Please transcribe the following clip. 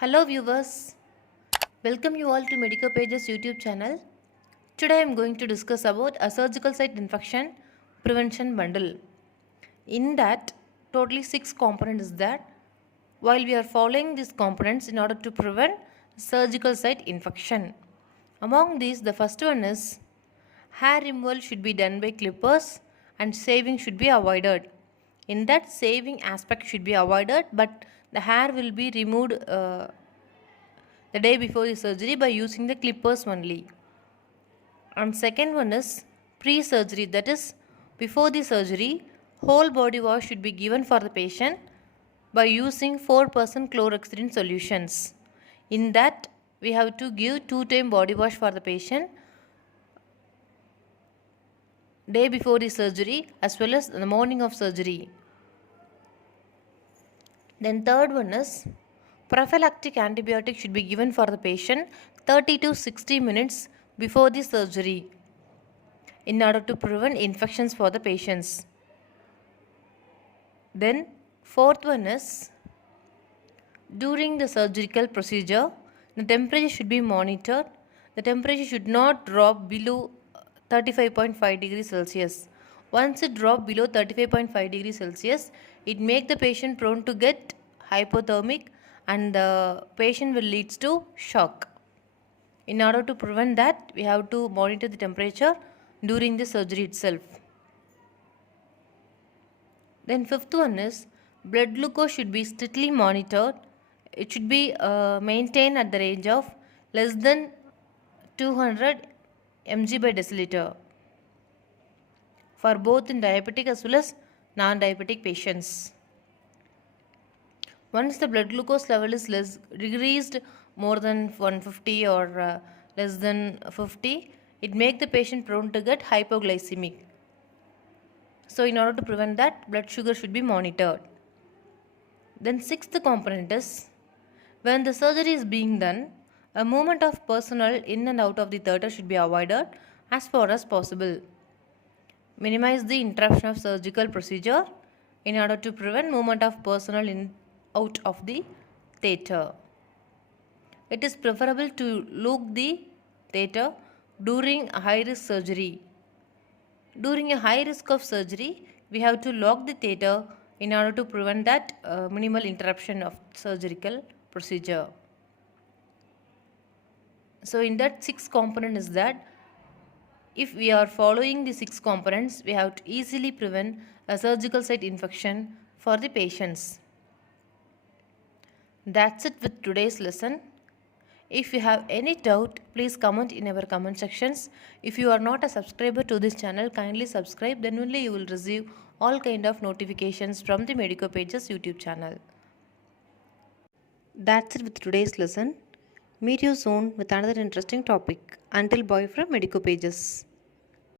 Hello viewers, welcome you all to Medico Pages YouTube channel. Today I am going to discuss about a surgical site infection prevention bundle. In that, totally 6 components is there. While we are following these components in order to prevent surgical site infection. Among these, the first one is hair removal should be done by clippers and shaving should be avoided. In that, shaving aspect should be avoided, but the hair will be removed the day before the surgery by using the clippers only. And second one is pre-surgery, that is before the surgery, whole body wash should be given for the patient by using 4% chlorhexidine solutions. In that, we have to give 2-time body wash for the patient day before the surgery as well as the morning of surgery. Then third one is prophylactic antibiotic should be given for the patient 30 to 60 minutes before the surgery in order to prevent infections for the patients. Then fourth one is during the surgical procedure, the temperature should be monitored. The temperature should not drop below 35.5 degrees Celsius. Once it drops below 35.5 degrees Celsius, it makes the patient prone to get hypothermic and the patient will lead to shock. In order to prevent that, we have to monitor the temperature during the surgery itself. Then fifth one is blood glucose should be strictly monitored. It should be maintained at the range of less than 200 mg by deciliter for both in diabetic as well as non-diabetic patients. Once the blood glucose level is decreased more than 150 or less than 50, it makes the patient prone to get hypoglycemic. So in order to prevent that, blood sugar should be monitored. Then sixth component is when the surgery is being done, a movement of personnel in and out of the theatre should be avoided as far as possible. Minimize the interruption of surgical procedure in order to prevent movement of personnel in out of the theatre. It is preferable to lock the theatre during a high risk surgery. During a high risk of surgery, we have to lock the theatre in order to prevent that minimal interruption of surgical procedure. So in that 6 component is that if we are following the 6 components, we have to easily prevent a surgical site infection for the patients. That's it with today's lesson. If you have any doubt, please comment in our comment sections. If you are not a subscriber to this channel, kindly subscribe, then only you will receive all kind of notifications from the Medico Pages YouTube channel. That's it with today's lesson. Meet you soon with another interesting topic. Until bye from Medico Pages.